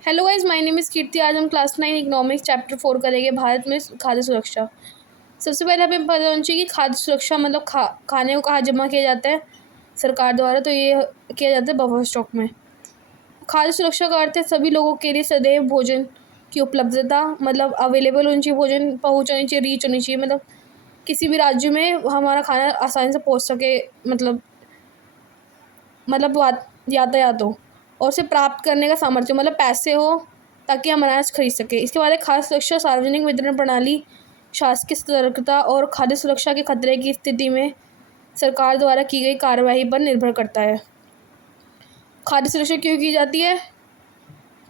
Hello guys, my name is Kirti. आज हम class 9 economics chapter 4 करेंगे, भारत में खाद्य सुरक्षा। सबसे पहले हमें पता होना चाहिए कि खाद्य सुरक्षा मतलब खाने को कहाँ जमा किया जाता है सरकार द्वारा। तो ये किया जाता है बफर स्टॉक में। खाद्य सुरक्षा का अर्थ है सभी लोगों के लिए सदैव भोजन की उपलब्धता, मतलब अवेलेबल होनी चाहिए, भोजन पहुँचनी चाहिए, रीच होनी चाहिए, मतलब किसी भी राज्य में हमारा खाना आसानी से पहुँच सके, मतलब यातायात हो और उसे प्राप्त करने का सामर्थ्य, मतलब पैसे हो ताकि हम अनाज खरीद सके। इसके बाद खाद्य सुरक्षा सार्वजनिक वितरण प्रणाली, शासकीय सतर्कता और खाद्य सुरक्षा के खतरे की स्थिति में सरकार द्वारा की गई कार्यवाही पर निर्भर करता है। खाद्य सुरक्षा क्यों की जाती है?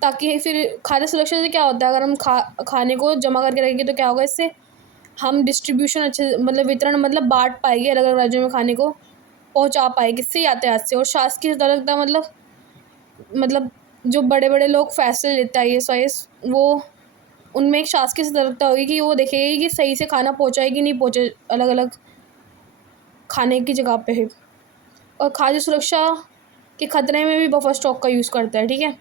ताकि फिर खाद्य सुरक्षा से क्या होता है, अगर हम खाने को जमा करके रखेंगे तो क्या होगा, इससे हम डिस्ट्रीब्यूशन अच्छे, मतलब वितरण, मतलब बांट पाएंगे, अलग अलग राज्यों में खाने को पहुंचा पाएंगे, इससे यातायात से। और शासकीय सतर्कता मतलब जो बड़े बड़े लोग फैसले लेते हैं IAS वो, उनमें एक शासकीय सतर्कता होगी कि वो देखेगी कि सही से खाना पहुँचा है कि नहीं पहुँचे अलग अलग खाने की जगह पे है। और खाद्य सुरक्षा के खतरे में भी बफर स्टॉक का यूज़ करता है, ठीक है।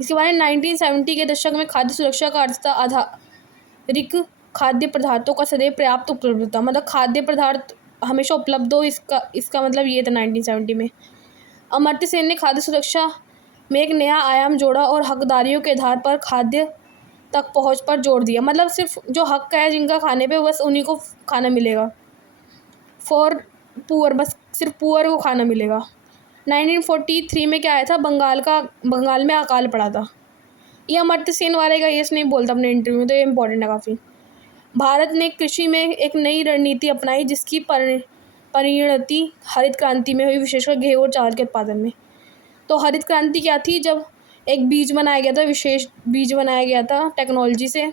इसके बाद 1970 के दशक में खाद्य सुरक्षा का अर्थ था आधारिक खाद्य पदार्थों का सदैव पर्याप्त उपलब्धता, मतलब खाद्य पदार्थ हमेशा उपलब्ध हो, इसका मतलब ये था 1970 में। अमर्त्य सेन ने खाद्य सुरक्षा में एक नया आयाम जोड़ा और हकदारियों के आधार पर खाद्य तक पहुंच पर जोर दिया, मतलब सिर्फ जो हक है जिनका खाने पे, बस उन्हीं को खाना मिलेगा। फॉर पुअर, बस सिर्फ पुअर को खाना मिलेगा। 1943 में क्या आया था, बंगाल में अकाल पड़ा था। ये अमर्त्य सेन वाले का ये नहीं बोलता अपने इंटरव्यू में, तो ये इंपॉर्टेंट है काफ़ी। भारत ने कृषि में एक नई रणनीति अपनाई जिसकी परिणति हरित क्रांति में हुई, विशेषकर गेहूं और चावल के उत्पादन में। तो हरित क्रांति क्या थी? जब एक बीज बनाया गया था, विशेष बीज बनाया गया था टेक्नोलॉजी से,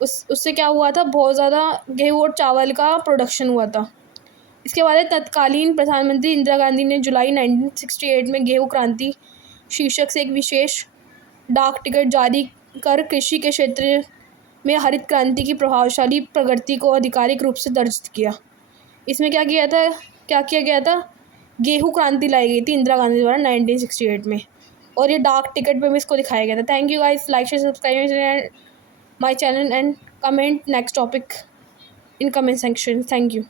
उससे क्या हुआ था, बहुत ज़्यादा गेहूं और चावल का प्रोडक्शन हुआ था। इसके बाद तत्कालीन प्रधानमंत्री इंदिरा गांधी ने जुलाई 1968 में गेहूं क्रांति शीर्षक से एक विशेष डाक टिकट जारी कर कृषि के क्षेत्र में हरित क्रांति की प्रभावशाली प्रगति को आधिकारिक रूप से दर्ज किया। इसमें क्या किया गया था, गेहूं क्रांति लाई गई थी इंदिरा गांधी द्वारा 1968 में, और ये डाक टिकट पे भी इसको दिखाया गया था। Thank you guys, like share subscribe my channel and comment next topic in comment section. Thank you.